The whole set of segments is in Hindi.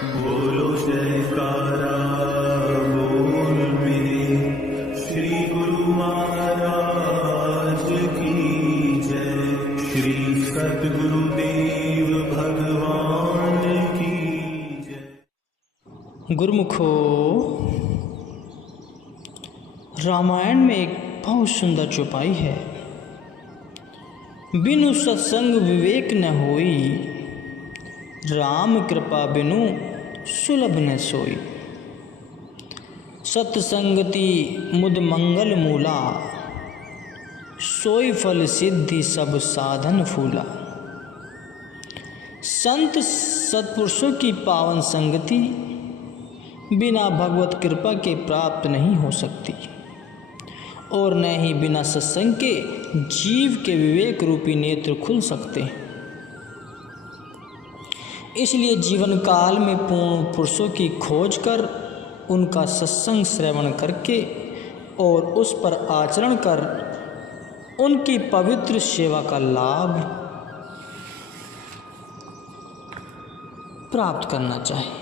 बोलो जयकारा बोल मेरे श्री गुरु महाराज की जय। श्री सद्गुरुदेव भगवान की जय। गुरुमुखो, रामायण में एक बहुत सुंदर चौपाई है। बिनु सत्संग विवेक न होई, राम कृपा बिनु सुलभ न सोई। सत्संगति मुद मंगल मूला, सोई फल सिद्धि सब साधन फूला। संत सत्पुरुषों की पावन संगति बिना भगवत कृपा के प्राप्त नहीं हो सकती, और न ही बिना सत्संग के जीव के विवेक रूपी नेत्र खुल सकते हैं। इसलिए जीवन काल में पूर्ण पुरुषों की खोज कर उनका सत्संग श्रवण करके और उस पर आचरण कर उनकी पवित्र सेवा का लाभ प्राप्त करना चाहिए।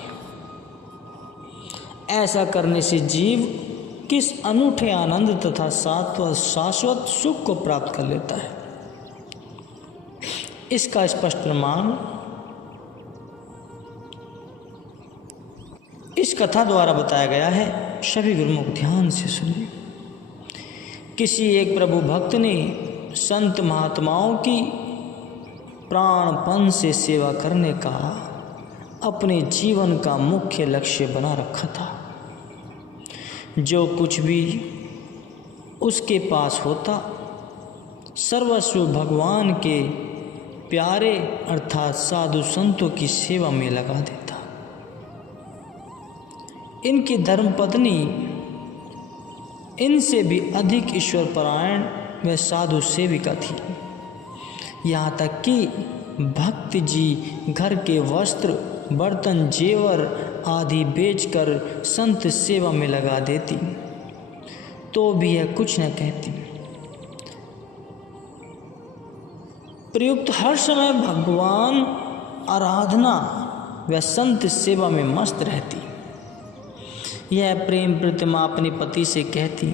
ऐसा करने से जीव किस अनूठे आनंद तथा शाश्वत सुख को प्राप्त कर लेता है, इसका स्पष्ट प्रमाण इस कथा द्वारा बताया गया है। सभी गुरुमुख ध्यान से सुनिए। किसी एक प्रभु भक्त ने संत महात्माओं की प्राणपण से सेवा करने का अपने जीवन का मुख्य लक्ष्य बना रखा था। जो कुछ भी उसके पास होता, सर्वस्व भगवान के प्यारे अर्थात साधु संतों की सेवा में लगा देता। इनकी धर्मपत्नी इनसे भी अधिक ईश्वर परायण व साधु सेविका थी। यहाँ तक कि भक्त जी घर के वस्त्र, बर्तन, जेवर आदि बेचकर संत सेवा में लगा देती, तो भी यह कुछ न कहती। प्रयुक्त हर समय भगवान आराधना व संत सेवा में मस्त रहती। यह प्रेम प्रतिमा अपने पति से कहती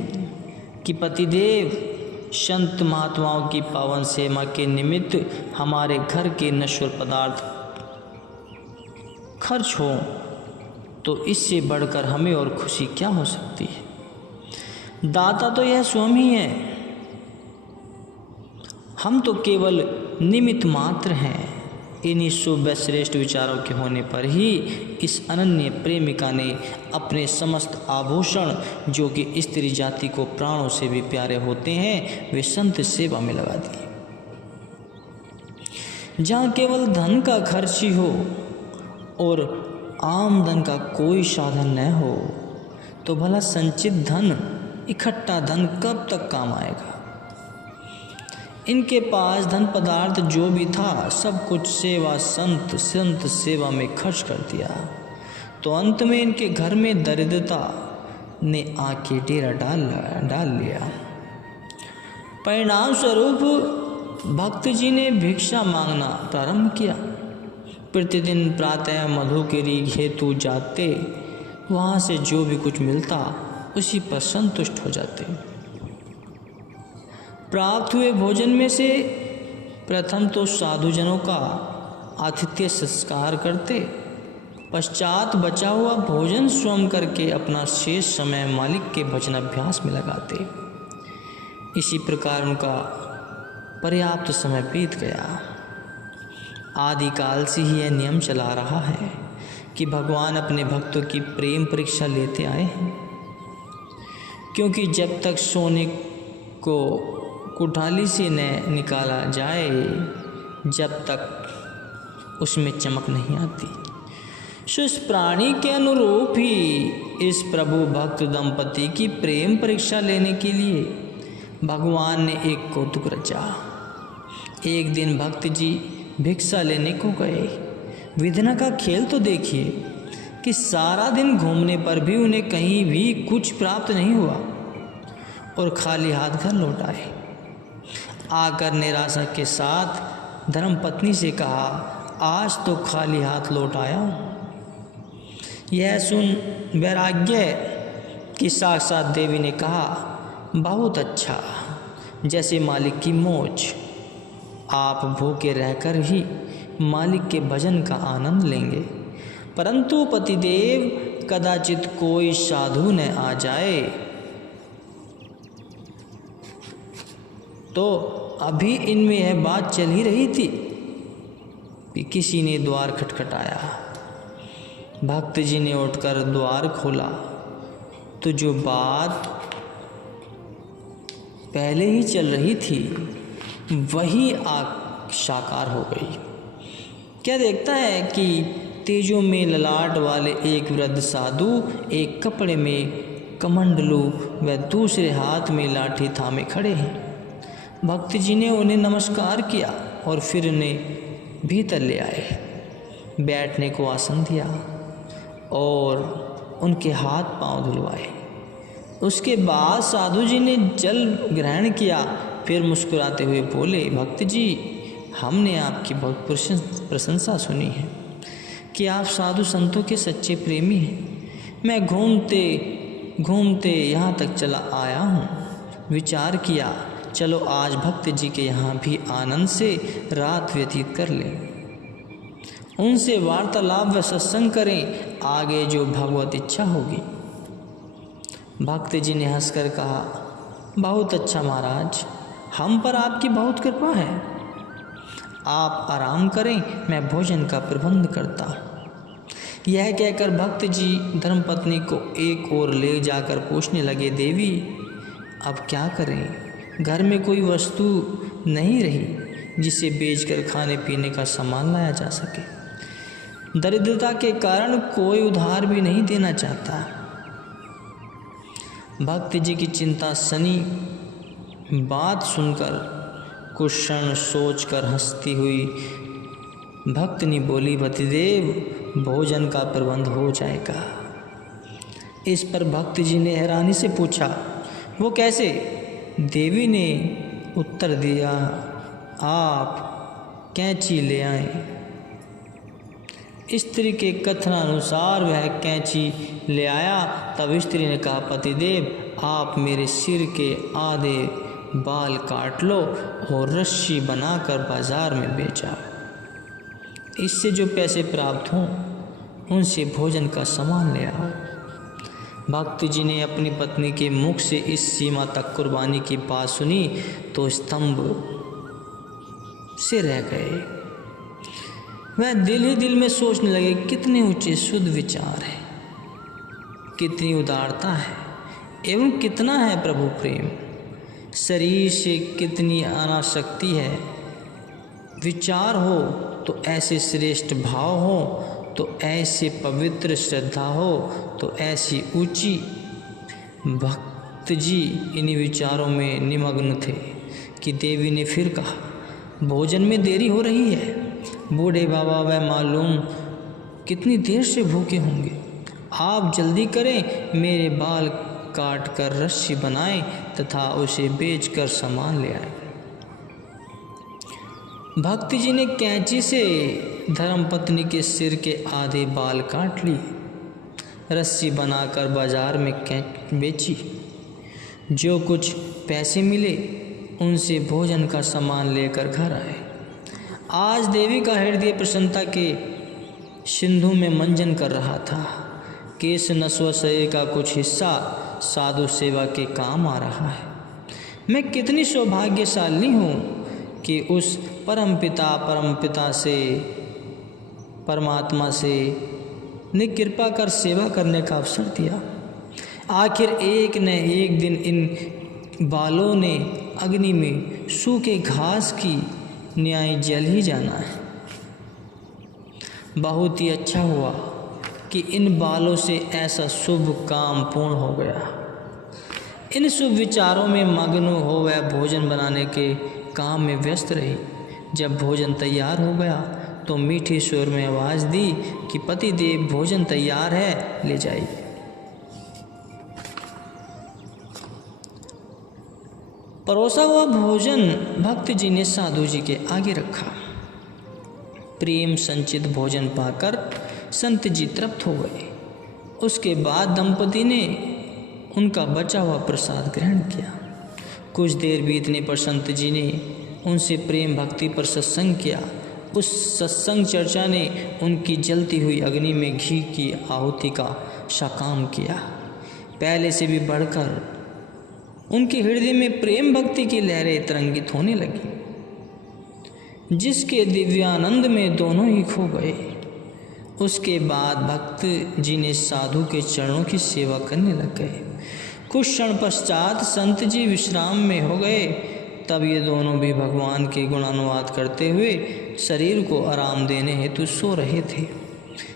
कि पतिदेव, संत महात्माओं की पावन सेवा के निमित्त हमारे घर के नश्वर पदार्थ खर्च हो, तो इससे बढ़कर हमें और खुशी क्या हो सकती है। दाता तो यह स्वयं ही है, हम तो केवल निमित्त मात्र हैं। इन्हीं शुभ व श्रेष्ठ विचारों के होने पर ही इस अनन्य प्रेमिका ने अपने समस्त आभूषण, जो कि स्त्री जाति को प्राणों से भी प्यारे होते हैं, वे संत सेवा में लगा दिए। जहाँ केवल धन का खर्च ही हो और आमदन का कोई साधन न हो, तो भला संचित धन, इकट्ठा धन कब तक काम आएगा। इनके पास धन पदार्थ जो भी था, सब कुछ सेवा संत सेवा में खर्च कर दिया, तो अंत में इनके घर में दरिद्रता ने आके डेरा डाल लिया। परिणाम स्वरूप भक्त जी ने भिक्षा मांगना प्रारंभ किया। प्रतिदिन प्रातः मधुगिरी हेतु जाते, वहाँ से जो भी कुछ मिलता उसी पर संतुष्ट हो जाते। प्राप्त हुए भोजन में से प्रथम तो साधुजनों का आतिथ्य संस्कार करते, पश्चात बचा हुआ भोजन स्वयं करके अपना शेष समय मालिक के भजन अभ्यास में लगाते। इसी प्रकार उनका पर्याप्त समय बीत गया। आदिकाल से ही यह नियम चला रहा है कि भगवान अपने भक्तों की प्रेम परीक्षा लेते आए हैं, क्योंकि जब तक सोने को कुठाली से न निकाला जाए, जब तक उसमें चमक नहीं आती। सो इस प्राणी के अनुरूप ही इस प्रभु भक्त दंपति की प्रेम परीक्षा लेने के लिए भगवान ने एक कौतुक रचा। एक दिन भक्त जी भिक्षा लेने को गए। विधना का खेल तो देखिए कि सारा दिन घूमने पर भी उन्हें कहीं भी कुछ प्राप्त नहीं हुआ और खाली हाथ घर लौट आए। आकर निराशा के साथ धर्मपत्नी से कहा, आज तो खाली हाथ लौट आया हूँ। यह सुन वैराग्य की साक्षात देवी ने कहा, बहुत अच्छा, जैसे मालिक की मौज। आप भूखे रहकर ही मालिक के भजन का आनंद लेंगे, परंतु पतिदेव कदाचित कोई साधु न आ जाए। तो अभी इनमें यह बात चल ही रही थी कि किसी ने द्वार खटखटाया। भक्त जी ने उठकर द्वार खोला तो जो बात पहले ही चल रही थी वही साकार हो गई। क्या देखता है कि तेजों में ललाट वाले एक वृद्ध साधु एक कपड़े में कमंडलू व दूसरे हाथ में लाठी थामे खड़े हैं। भक्त जी ने उन्हें नमस्कार किया और फिर उन्हें भीतर ले आए, बैठने को आसन दिया और उनके हाथ पांव धुलवाए। उसके बाद साधु जी ने जल ग्रहण किया, फिर मुस्कुराते हुए बोले, भक्त जी, हमने आपकी बहुत प्रशंसा सुनी है कि आप साधु संतों के सच्चे प्रेमी हैं। मैं घूमते घूमते यहाँ तक चला आया हूँ। विचार किया, चलो आज भक्त जी के यहाँ भी आनंद से रात व्यतीत कर लें, उनसे वार्तालाप व सत्संग करें, आगे जो भगवत इच्छा होगी। भक्त जी ने हंसकर कहा, बहुत अच्छा महाराज, हम पर आपकी बहुत कृपा है। आप आराम करें, मैं भोजन का प्रबंध करता हूँ। यह कहकर भक्त जी धर्मपत्नी को एक ओर ले जाकर पूछने लगे, देवी अब क्या करें, घर में कोई वस्तु नहीं रही जिसे बेचकर खाने पीने का सामान लाया जा सके। दरिद्रता के कारण कोई उधार भी नहीं देना चाहता। भक्त जी की चिंता सनी बात सुनकर कुछ क्षण सोचकर हंसती हुई भक्तनी बोली, पतिदेव भोजन का प्रबंध हो जाएगा। इस पर भक्त जी ने हैरानी से पूछा, वो कैसे? देवी ने उत्तर दिया, आप कैंची ले आए। स्त्री के कथनानुसार वह कैंची ले आया। तब स्त्री ने कहा, पतिदेव आप मेरे सिर के आधे बाल काट लो और रस्सी बनाकर बाजार में बेचा, इससे जो पैसे प्राप्त हों उनसे भोजन का सामान ले आओ। भक्त जी ने अपनी पत्नी के मुख से इस सीमा तक कुर्बानी की बात सुनी तो स्तंभ से रह गए। वह दिल ही दिल में सोचने लगे, कितने ऊंचे शुद्ध विचार है, कितनी उदारता है एवं कितना है प्रभु प्रेम। शरीर से कितनी अनासक्ति है। विचार हो तो ऐसे श्रेष्ठ भाव हो, तो ऐसे पवित्र श्रद्धा हो, तो ऐसी ऊंची। भक्त जी इन्हीं विचारों में निमग्न थे कि देवी ने फिर कहा, भोजन में देरी हो रही है। बूढ़े बाबा वह मालूम कितनी देर से भूखे होंगे। आप जल्दी करें, मेरे बाल काट कर रस्सी बनाएं तथा उसे बेचकर सामान ले आए। भक्त जी ने कैंची से धर्मपत्नी के सिर के आधे बाल काट लिए, रस्सी बनाकर बाजार में बेची। जो कुछ पैसे मिले उनसे भोजन का सामान लेकर घर आए। आज देवी का हृदय प्रसन्नता के सिंधु में मंजन कर रहा था। केश नस्व शरीर का कुछ हिस्सा साधु सेवा के काम आ रहा है। मैं कितनी सौभाग्यशाली हूँ कि उस परमपिता से परमात्मा से ने कृपा कर सेवा करने का अवसर दिया। आखिर एक न एक दिन इन बालों ने अग्नि में सूखे घास की न्याय जल ही जाना है। बहुत ही अच्छा हुआ कि इन बालों से ऐसा शुभ काम पूर्ण हो गया। इन शुभ विचारों में मग्न हो वह भोजन बनाने के काम में व्यस्त रही। जब भोजन तैयार हो गया तो मीठी स्वर में आवाज़ दी कि पतिदेव भोजन तैयार है, ले जाइए। परोसा हुआ भोजन भक्त जी ने साधु जी के आगे रखा। प्रेम संचित भोजन पाकर संत जी तृप्त हो गए। उसके बाद दंपति ने उनका बचा हुआ प्रसाद ग्रहण किया। कुछ देर बीतने पर संत जी ने उनसे प्रेम भक्ति पर सत्संग किया। उस सत्संग चर्चा ने उनकी जलती हुई अग्नि में घी की आहुति का सा काम किया। पहले से भी बढ़कर उनके हृदय में प्रेम भक्ति की लहरें तरंगित होने लगी, जिसके दिव्यानंद में दोनों ही खो गए। उसके बाद भक्त जी ने साधु के चरणों की सेवा करने लग गए। कुछ क्षण पश्चात संत जी विश्राम में हो गए। तब ये दोनों भी भगवान के गुणानुवाद करते हुए शरीर को आराम देने हेतु सो रहे थे।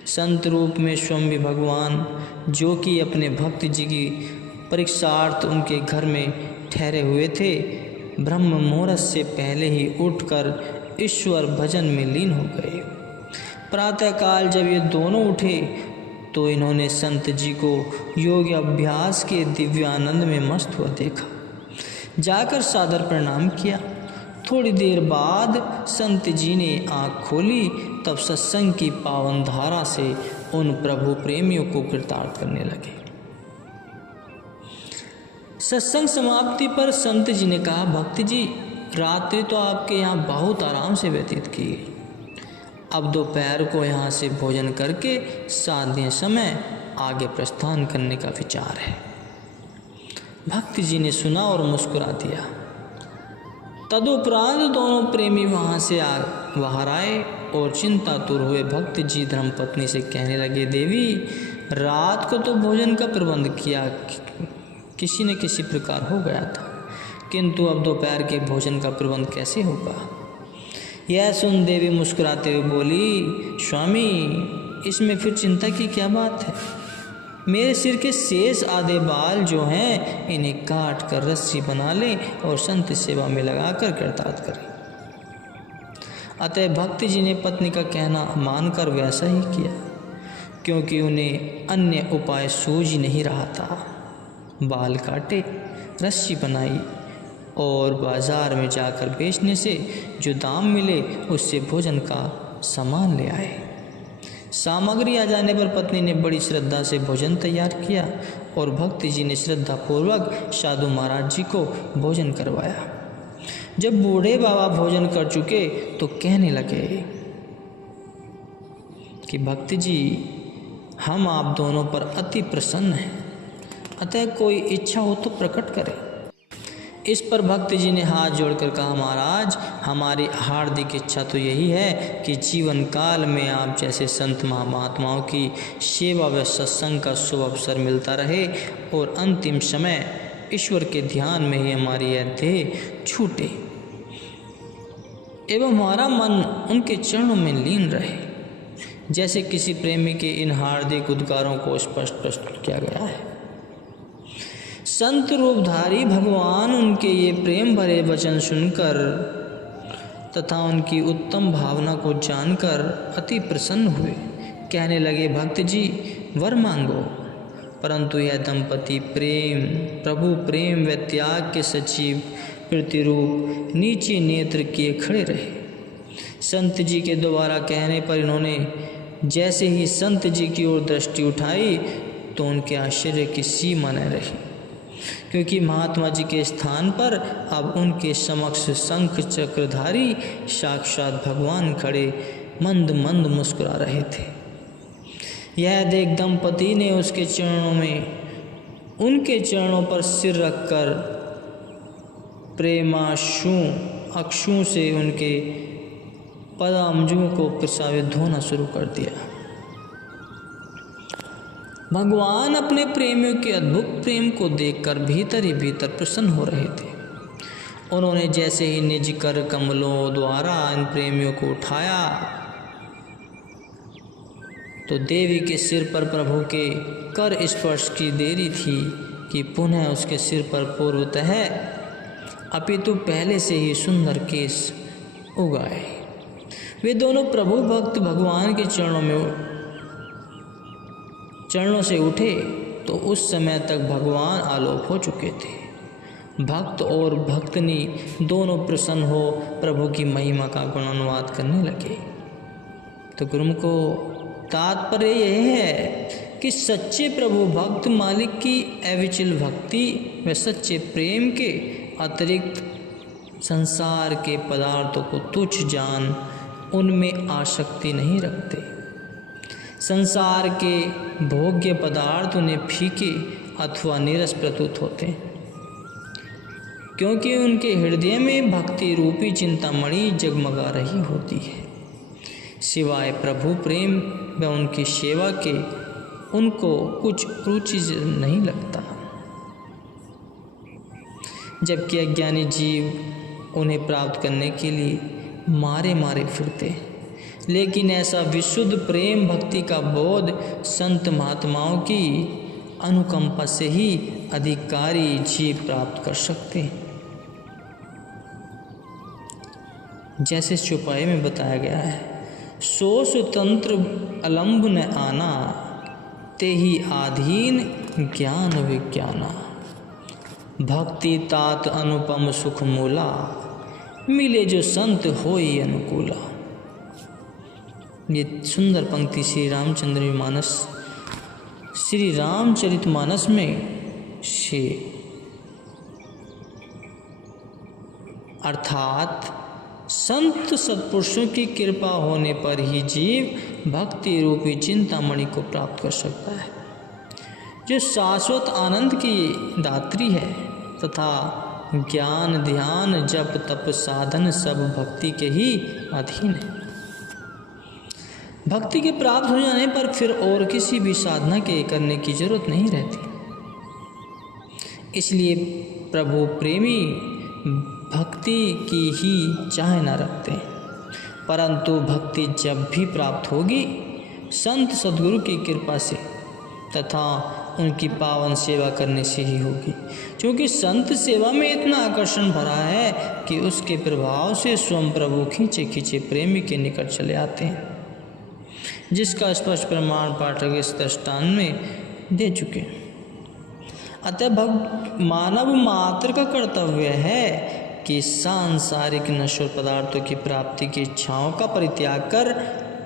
संत रूप में स्वयं भी भगवान, जो कि अपने भक्त जी की परीक्षार्थ उनके घर में ठहरे हुए थे, ब्रह्म मुहूर्त से पहले ही उठकर ईश्वर भजन में लीन हो गए। प्रातःकाल जब ये दोनों उठे तो इन्होंने संत जी को योग अभ्यास के दिव्यानंद में मस्त हुआ देखा। जाकर सादर प्रणाम किया। थोड़ी देर बाद संत जी ने आँख खोली, तब सत्संग की पावन धारा से उन प्रभु प्रेमियों को कृतार्थ करने लगे। सत्संग समाप्ति पर संत जी ने कहा, भक्त जी, रात्रि तो आपके यहाँ बहुत आराम से व्यतीत की। अब दोपहर को यहाँ से भोजन करके साध्य समय आगे प्रस्थान करने का विचार है। भक्त जी ने सुना और मुस्कुरा दिया। तदुपरांत दोनों प्रेमी वहाँ से बाहर आए और चिंतातुर हुए भक्त जी धर्मपत्नी से कहने लगे, देवी, रात को तो भोजन का प्रबंध किया किसी न किसी प्रकार हो गया था, किंतु अब दोपहर के भोजन का प्रबंध कैसे होगा। यह सुन देवी मुस्कुराते हुए बोली, स्वामी, इसमें फिर चिंता की क्या बात है। मेरे सिर के शेष आधे बाल जो हैं, इन्हें काट कर रस्सी बना लें और संत सेवा में लगाकर कृतार्थ करें। अतः भक्त जी ने पत्नी का कहना मानकर वैसा ही किया, क्योंकि उन्हें अन्य उपाय सूझ नहीं रहा था। बाल काटे, रस्सी बनाई और बाजार में जाकर बेचने से जो दाम मिले उससे भोजन का सामान ले आए। सामग्री आ जाने पर पत्नी ने बड़ी श्रद्धा से भोजन तैयार किया और भक्त जी ने श्रद्धापूर्वक साधु महाराज जी को भोजन करवाया। जब बूढ़े बाबा भोजन कर चुके तो कहने लगे कि भक्त जी, हम आप दोनों पर अति प्रसन्न हैं, अतः कोई इच्छा हो तो प्रकट करें। इस पर भक्त जी ने हाथ जोड़कर कहा, महाराज, हमारी हार्दिक इच्छा तो यही है कि जीवन काल में आप जैसे संत महात्माओं की सेवा व सत्संग का शुभ अवसर मिलता रहे और अंतिम समय ईश्वर के ध्यान में ही हमारी यह देह छूटे एवं हमारा मन उनके चरणों में लीन रहे, जैसे किसी प्रेमी के इन हार्दिक उद्गारों को स्पष्ट प्रस्तुत किया गया है। संत रूपधारी भगवान उनके ये प्रेम भरे वचन सुनकर तथा उनकी उत्तम भावना को जानकर अति प्रसन्न हुए। कहने लगे, भक्त जी, वर मांगो। परंतु यह दंपति प्रभु प्रेम व त्याग के सचिव प्रतिरूप नीचे नेत्र किए खड़े रहे। संत जी के दोबारा कहने पर इन्होंने जैसे ही संत जी की ओर दृष्टि उठाई तो उनके आश्चर्य की सीमा न रही, क्योंकि महात्मा जी के स्थान पर अब उनके समक्ष शंख चक्रधारी साक्षात भगवान खड़े मंद मंद मुस्कुरा रहे थे। यह देख दंपति ने उनके चरणों पर सिर रखकर प्रेमाशु अक्षुओं से उनके पदांबुजों को प्रसावित धोना शुरू कर दिया। भगवान अपने प्रेमियों के अद्भुत प्रेम को देखकर भीतर ही भीतर प्रसन्न हो रहे थे। उन्होंने जैसे ही निज कर कमलों द्वारा इन प्रेमियों को उठाया तो देवी के सिर पर प्रभु के कर स्पर्श की देरी थी कि पुनः उसके सिर पर पूर्वतः अपितु पहले से ही सुंदर केश उगाए। वे दोनों प्रभु भक्त भगवान के चरणों से उठे तो उस समय तक भगवान आलोक हो चुके थे। भक्त और भक्तनी दोनों प्रसन्न हो प्रभु की महिमा का गुणानुवाद करने लगे। तो गुरुमुखो, तात्पर्य यह है कि सच्चे प्रभु भक्त मालिक की अविचल भक्ति व सच्चे प्रेम के अतिरिक्त संसार के पदार्थों को तुच्छ जान उनमें आसक्ति नहीं रखते। संसार के भोग्य पदार्थ उन्हें फीके अथवा नीरस प्रतीत होते, क्योंकि उनके हृदय में भक्ति रूपी चिंतामणि जगमगा रही होती है। सिवाय प्रभु प्रेम व उनकी सेवा के उनको कुछ रुचि नहीं लगता। जबकि अज्ञानी जीव उन्हें प्राप्त करने के लिए मारे मारे फिरते, लेकिन ऐसा विशुद्ध प्रेम भक्ति का बोध संत महात्माओं की अनुकंपा से ही अधिकारी जीव प्राप्त कर सकते हैं। जैसे चौपाई में बताया गया है, सो स्वतंत्र अलंब न आना, ते ही आधीन ज्ञान विज्ञाना। भक्ति तात अनुपम सुख मूला, मिले जो संत होई अनुकूला। ये सुंदर पंक्ति श्री रामचरितमानस में से, अर्थात संत सत्पुरुषों की कृपा होने पर ही जीव भक्ति रूपी चिंतामणि को प्राप्त कर सकता है, जो शाश्वत आनंद की दात्री है तथा ज्ञान ध्यान जप तप साधन सब भक्ति के ही अधीन है। भक्ति के प्राप्त हो जाने पर फिर और किसी भी साधना के करने की जरूरत नहीं रहती। इसलिए प्रभु प्रेमी भक्ति की ही चाह न रखते, परंतु भक्ति जब भी प्राप्त होगी संत सद्गुरु की कृपा से तथा उनकी पावन सेवा करने से ही होगी, क्योंकि संत सेवा में इतना आकर्षण भरा है कि उसके प्रभाव से स्वयं प्रभु खींचे खींचे प्रेमी के निकट चले आते हैं, जिसका स्पष्ट प्रमाण पाठक इस दृष्टांत में दे चुके। अतः मानव मात्र का कर्तव्य है कि सांसारिक नश्वर पदार्थों की प्राप्ति की इच्छाओं का परित्याग कर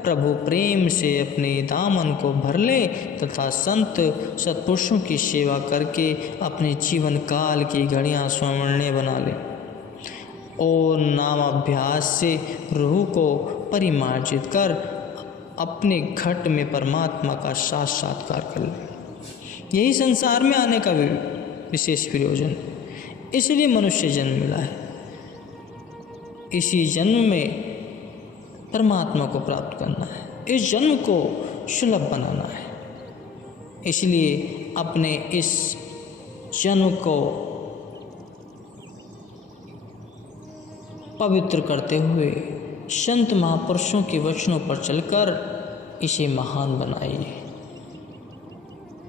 प्रभु प्रेम से अपने दामन को भर ले तथा संत सत्पुरुषों की सेवा करके अपने जीवन काल की घड़ियां स्वर्णीय बना ले और नाम अभ्यास से रूह को परिमार्जित कर अपने घट में परमात्मा का साक्षात्कार कर ले। यही संसार में आने का विशेष प्रयोजन, इसलिए मनुष्य जन्म मिला है। इसी जन्म में परमात्मा को प्राप्त करना है, इस जन्म को सुलभ बनाना है। इसलिए अपने इस जन्म को पवित्र करते हुए संत महापुरुषों के वचनों पर चलकर इसे महान बनाइए,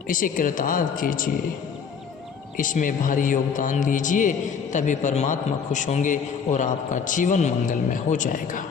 इसे कृतार्थ कीजिए, इसमें भारी योगदान दीजिए, तभी परमात्मा खुश होंगे और आपका जीवन मंगलमय हो जाएगा।